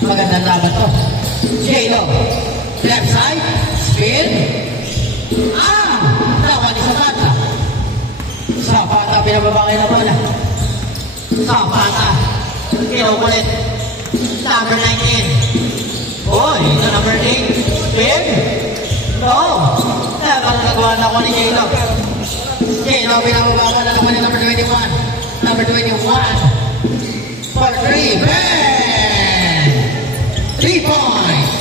Magandang laban to. J-Lo. Left side. Spin. Nawa ni Zapata. Zapata, pinababangay na bola. Zapata. Kinukulit. Number 19. Boy, na number 8. Spin. No. Nagagawa na ako ni J-Lo. J-Lo, pinababangay na naman ni number 21. Number 21. For 3. Bang! 3 points.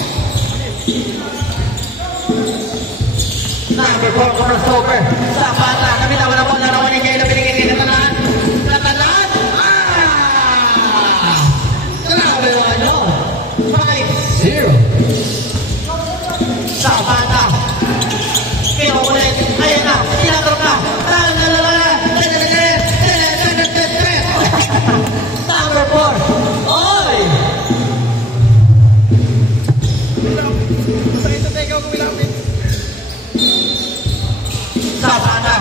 Number 4, crossover. Zapata, nabitawan na bola naman ni J-Lo. Binigay kay Catalan. Catalan. Grabe naman yun. 5-0. Zapata. Kinukulit. Ayan na. Tinatrap na. Number 4. Oy! Zapata.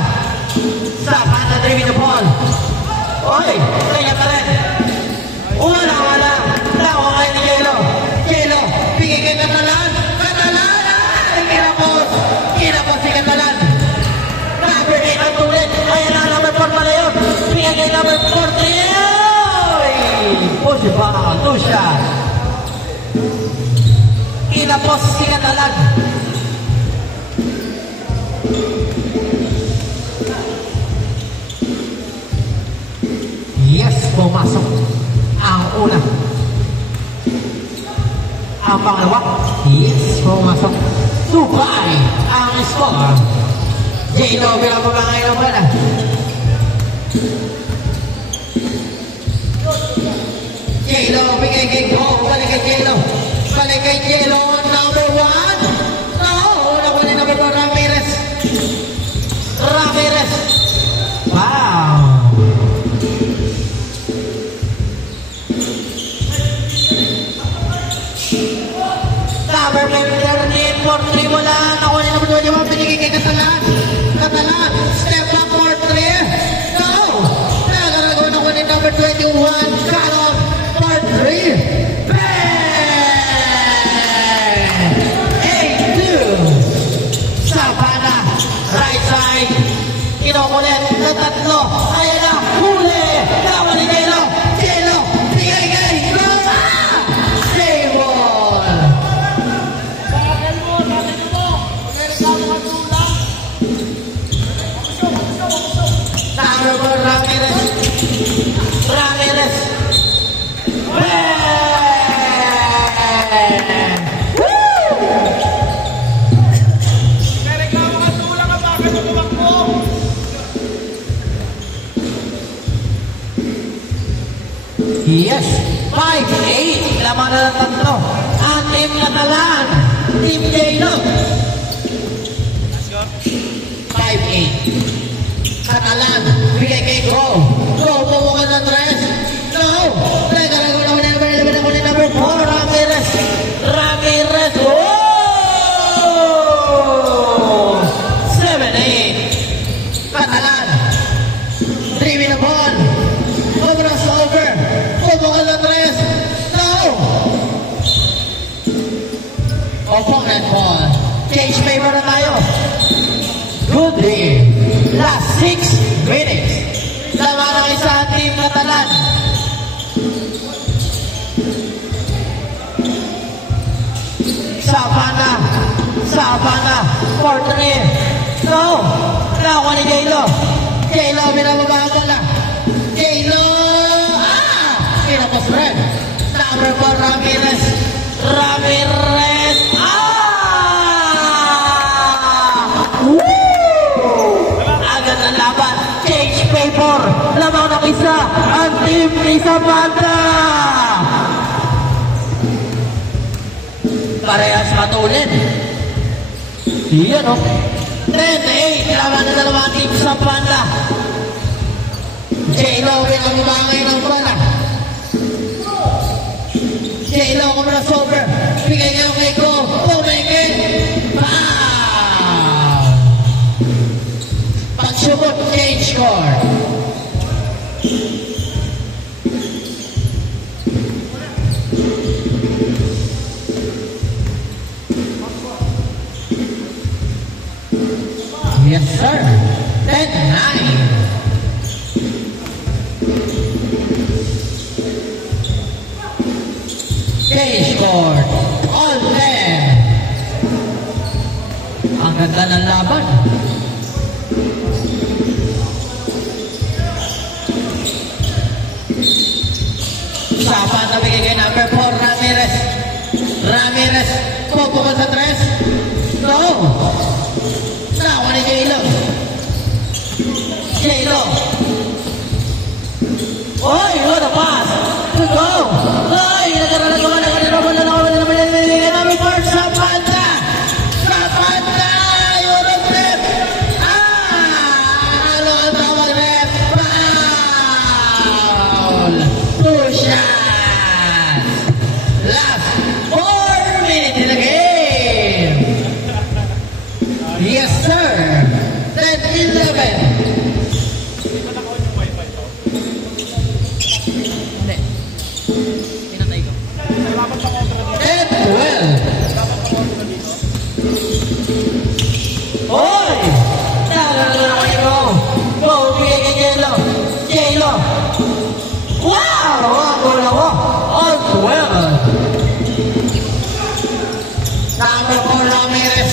Zapata driving the ball. Oy! Kaya ka rin. Wala. Tawa kayo ni J-Lo. J-Lo. Bigay kay Catalan. Catalan! Kinapos si Catalan. Number 8 ang tulit. Ayan na, number 4 pala yun. Bigay kay number 14. Push ba? Two shot. Kinapos si Catalan. Yes, pumasok ang una. Ang pangalawa, yes, pumasok. Subay ang score. J-Lo, pinapabangay ng bola. J-Lo, bigay kay Go. Balik kay J-Lo. Balik kay J-Lo, number 1. No, nakuha ni number 4, Ramirez. Ramirez. Wow. Number 13, 4-3 mo lang. Nakuha ni number 21, binigay kay Catalan. Catalan, step back for 3. No, nagarago nakuha ni number 21, Calum, for 3. Bang! 8-2. Zapata, right side. Kinukulit na tatlo. Ayan na, huli. Nakuha ni J-Lo. J-Lo, bigay kay Go. Save ball. Number 4, Ramirez. Ramirez. Bang! Woo! Yes, 5-8. Laman na ng tatlo. Ang team Catalan. Team J-Lo. 5-8. Catalan, bigay kay Go. Go, pumukan ng tres. No! Nagarago naman na number 11 ako ni number 4, Ramirez. Ramirez. Oh! 7-8. Catalan. Driving the ball. Crossover. Pumukan ng tres. No! Opponent ball. Change paper na tayo. Good day. Last 6 minutes. Laman ang isa team Catalan. Zapata. 4-3. No. Nakuha ni J-Lo. J-Lo, binababa na. J-Lo. Kinapos rin. Number 4, Ramirez. Ramirez. Agad ang laban. Change paper. Lamang ng isa. Ang team ni Zapata. Parehas matulin. Iyan o. 10-8. Laban ng dalawang team Zapata. J-Lo pinababangay ng bola. J-Lo crossover. Bigay kayo kay Go. Pumikit. Pagsubot, change score. Yes, sir. 10-9. Cage court. All 10. Ang ganda ng laban. Sapa na bigay kay number 4, Ramirez. Ramirez, pupukol sa 3. Go! Nawa ni J-Lo. J-Lo. Oy, what a pass! Good go! Oy, nagkaralagawa na kanina mo na number 4, Zapata! Zapata! Europe rep! Ano ang tawag rep? Foul! 2 shots! Last 4 minutes in the game! Yes, sir! 10-11! Oy! Go, bigay kay J-Lo. J-Lo. Wow! Goal ako. All 12. Number 4, Ramirez.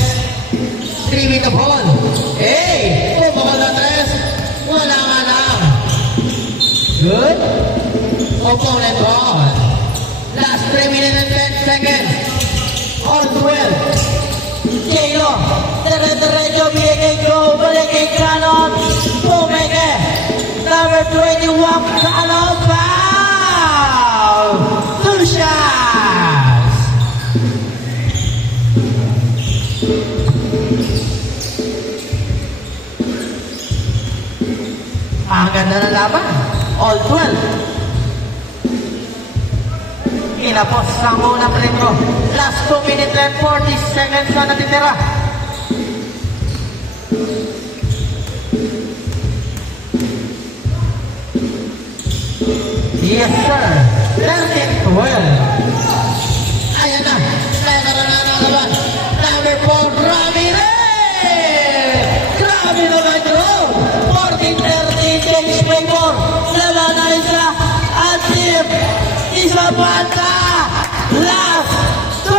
Streaming the ball. Hey! Pupukol na 3. Wala nga lang. Good. Opponent ball. Last 3 minutes and 10 seconds. All 12. J-Lo, dire-diretso, bigay go, balik kay Canon, pumeke, number 21, Canon, foul! 2 shots! Ang ganda ng laban, all 12. Kinapos ang unang ritmo. Last 2 minutes and 40 seconds na natitira. Yes, sir. 13-12. Ayan na. Ayan na naman. Number 4, Ramirez! Grabe naman yun! 14-13, James Paymore. Laban na isa. At team Zapata! Last 2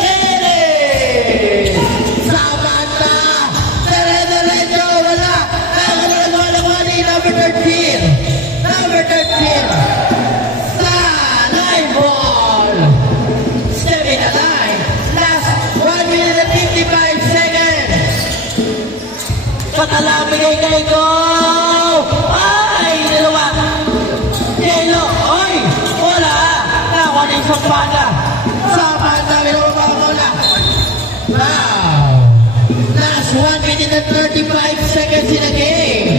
minutes! Zapata! Dire-diretso! Wala! Nagagawa ni number 13! Number 13! Sa line ball! Stepping the line! Last 1 minute and 55 seconds! Patalami kay Go! Ay! Dalawa! J-Lo! Oy! Wala! Nakuha ni Zapata! Zapata! Binababa mo na! Wow! Last 1 minute and 35 seconds in the game!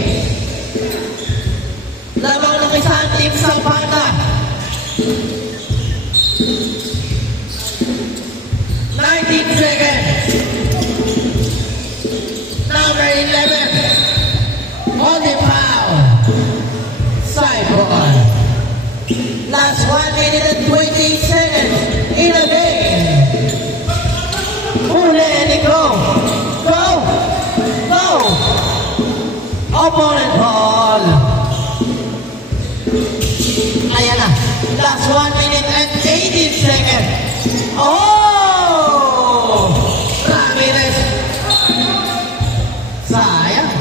Lamang ng isang team Zapata! 19 seconds! Number 11! Holding foul! Side ball! Last 1 minute and 28 seconds in a game. Huli and go. Go. Go. Opponent ball. Ayan na. Last 1 minute and 18 seconds. Oh! Ramirez. Sayang.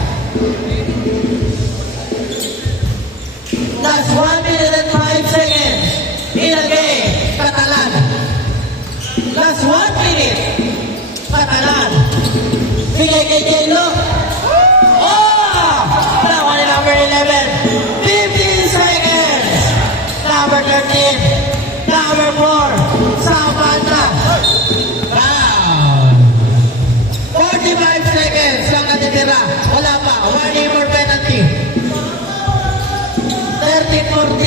Last 1 minute and 5 seconds in a game. Catalan. Last 1 minute. Catalan. Bigay kay J-Lo. Oh! Nakuha ni number 11. 15 seconds. Number 13. Number 4. Zapata. Wow. 45 seconds lang natitira. Wala pa. 1 more penalty. 13-14.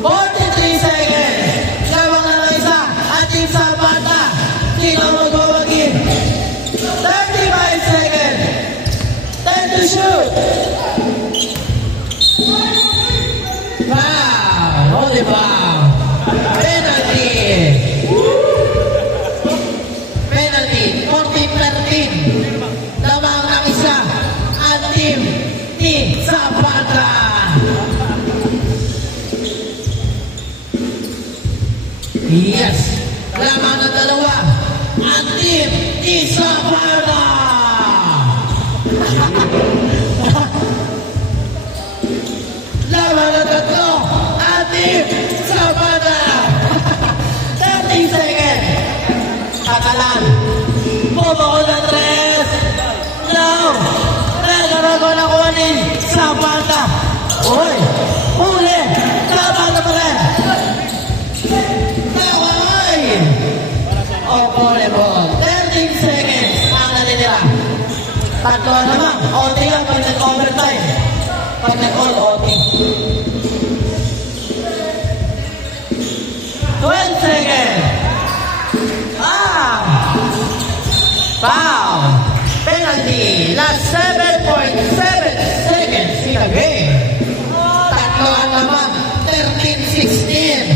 43 seconds. Lamang na lang isa. Ating Zapata. Sino magwawagi? 35 seconds. Time to shoot. Wow. Holy wow. Penalty. Woo! Zapata. Yes, lamang na dalawa ang Team Zapata. Lamang na tatlo ang Team Zapata. 30 seconds. Kakalan. Bumako na 3. Now, nagarago na kunin Zapata. Uy, huli. Zapata pa rin. Naway. Volleyball. 13 seconds ang nalilira. Tatlo naman. OT lang pag nag-overtime. Pag nag-all OT. 12 seconds. Foul. Penalty. Last 7.7 seconds in the game. Tatlo naman. 13-16.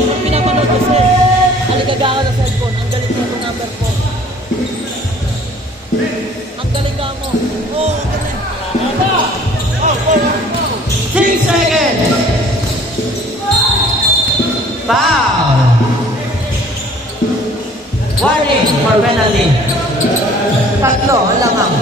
Ang pinapanood kasi, aligaga ka na cellphone. Ang galing mo itong number 4. Ang galing ka mo. Oo, ang galing. 6 seconds. Foul. Warning for penalty. Tatlo, ang lamang.